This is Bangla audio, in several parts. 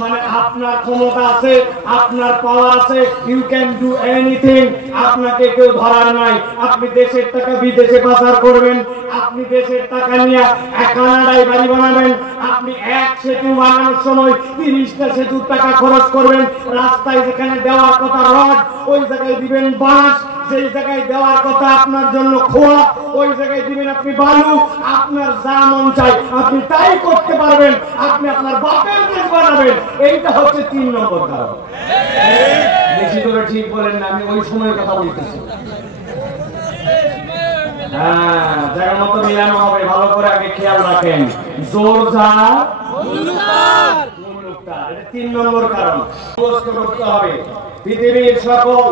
মানে আপনার ক্ষমতা আছে, আপনার পাওয়ার আছে, ইউ ক্যান ডু এনিথিং। আপনাকে কেউ ধরার নাই। আপনি দেশের টাকা বিদেশে পাচার করবেন, আপনি দেশের টাকা নিয়ে কানাডায় বাড়ি বানাবেন, আপনি এক সেতু বানানোর সময় 30টা সেতুর টাকা খরচ করবেন। রাস্তায় যেখানে দেওয়ার কথা রড, ওই জায়গায় দিবেন বাঁশ। যেই জায়গায় দেওয়ার কথা আপনার জন্য খোয়া, ওই জায়গায় দিবেন আপনি বালু। আপনার যা মন চাই আপনি তাই করতে পারবেন। আপনি আপনার বাপের দেশ বানাবেন। এইটা হচ্ছে 3 নম্বর কারণ। বেশি করে ঠিক বলেন না, আমি ওই সময়ের কথা বলতেছি। হ্যাঁ, জায়গা মতো মিলানো হবে, ভালো করে আগে খেয়াল রাখেন। জোর যা মুলুকতার, এটা 3 নম্বর কারণ। মুখস্থ করতে হবে। পৃথিবীর সকল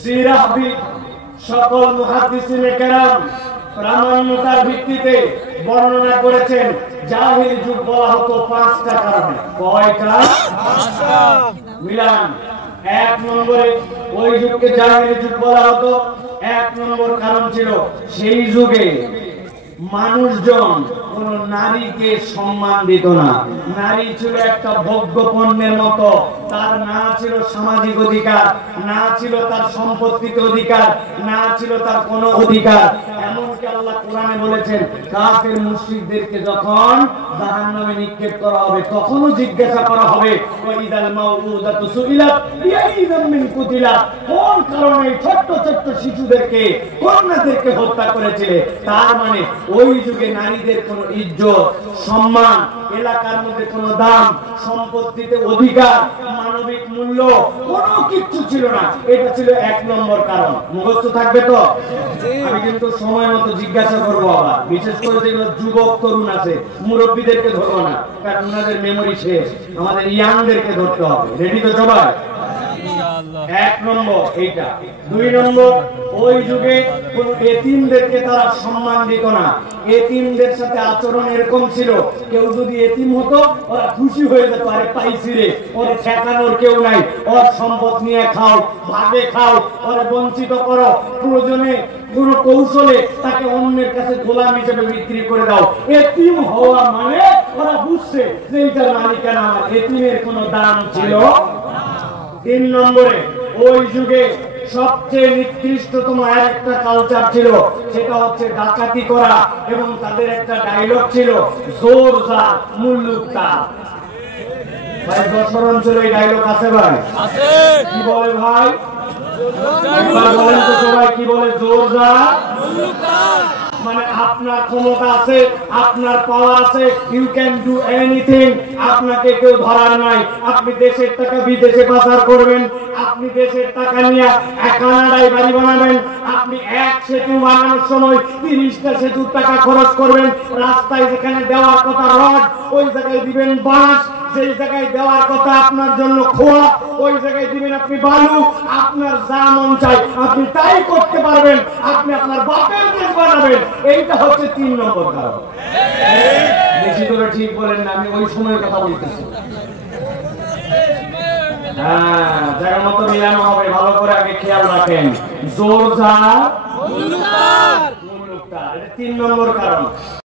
সিরাহবিদ, সকল মুহাদ্দিসিনে কেরাম প্রামাণ্যতার ভিত্তিতে বর্ণনা করেছেন জাহিলি যুগ বলা হতো 5টা কারণে। কয়টা? 5টা। মিলান। 1 নম্বরে ওই যুগকে জাহিলি যুগ বলা হতো। 1 নম্বর কারণ ছিল সেই যুগে মানুষজন কোন নারীকে সম্মান দিত না। নারী ছিল একটা ভোগ্য পণ্যের মতো। তার না ছিল সামাজিক অধিকার, না ছিল তার সম্পত্তিতে অধিকার, না ছিল তার কোনো অধিকার। এমনকি আল্লাহ কোরআনে বলেছেন কাফের মুশরিকদেরকে যখন জাহান্নামে নিক্ষেপ করা হবে তখনও জিজ্ঞাসা করা হবে ওয়াইদাল মাউউদাতু সুইলাত বিআইযিম মিন কুতিলাত, কোন কারণে ছোট ছোট শিশুদেরকে, কন্যাদেরকে হত্যা করেছিলে। তার মানে ওই যুগে নারীদের কোনো ইজ্জত, সম্মান, এলাকার মধ্যে কোনো দাম, সম্পত্তিতে অধিকার, মানবিক মূল্য কোনো কিছু ছিল না। এটা ছিল 1 নম্বর কারণ। মুখস্থ থাকবে তো? আমি কিন্তু সময় মতো জিজ্ঞাসা করবো আবার, বিশেষ করে যেগুলো যুবক তরুণ আছে, মুরব্বীদেরকে ধরবো না, কারণ ওনাদের মেমোরি শেষ। আমাদের ইয়াংদেরকে ধরতে হবে। রেডি তো সবাই? 1 নম্বর এইটা। 2 নম্বর, ওই যুগে কোন এতিমদেরকে তারা সম্মান দিত না। এতিমদের সাথে আচরণ এরকম ছিল, কেউ যদি এতিম হতো ওরা খুশি হয়ে যেত, আরে পাইছি রে, ওরে ঠেকানোর কেউ নাই, ওর সম্পদ নিয়ে খাও, ভাগে খাও, ওরে বঞ্চিত করো, প্রয়োজনে কোন কৌশলে তাকে অন্যের কাছে গোলাম হিসেবে বিক্রি করে দাও। এতিম হওয়া মানে ওরা বুঝছে যে এইটার মালিকানা আমার, এতিমের কোনো দাম ছিল। 3 নম্বরে ওই যুগে সবচেয়ে নিকৃষ্টতম একটা কালচার ছিল, সেটা হচ্ছে ডাকাতি করা। এবং তাদের একটা ডায়লগ ছিল জোর যা মুলুকতার। ভাই যশোর অঞ্চলে এই ডায়লগ আছে ভাই? আছে। কি বলে ভাই? বলেন তো সবাই, কি বলে? জোর যা মুলুকতার। মানে আপনার ক্ষমতা আছে, আপনার পাওয়ার আছে, ইউ ক্যান ডু এনিথিং। আপনাকে কেউ ধরার নাই। আপনি দেশের টাকা বিদেশে পাচার করবেন, আপনি দেশের টাকা নিয়ে কানাডায় বাড়ি বানাবেন, আপনি এক সেতু বানানোর সময় 30টা সেতুর টাকা খরচ করবেন। রাস্তায় যেখানে দেওয়ার কথা রড, ওই জায়গায় দিবেন বাঁশ। যেই জায়গায় দেওয়ার কথা আপনার জন্য খোয়া, ওই জায়গায় দিবেন আপনি বালু। আপনার যা মন চাই আপনি তাই করতে পারবেন। আপনি আপনার বাপের দেশ বানাবেন। এইটা হচ্ছে 3 নম্বর কারণ। বেশি করে ঠিক বলেন না, আমি ওই সময়ের কথা বলতেছি। হ্যাঁ, জায়গা মতো মিলানো হবে, ভালো করে আগে খেয়াল রাখেন। জোর যা মুলুকতার, এটা 3 নম্বর কারণ।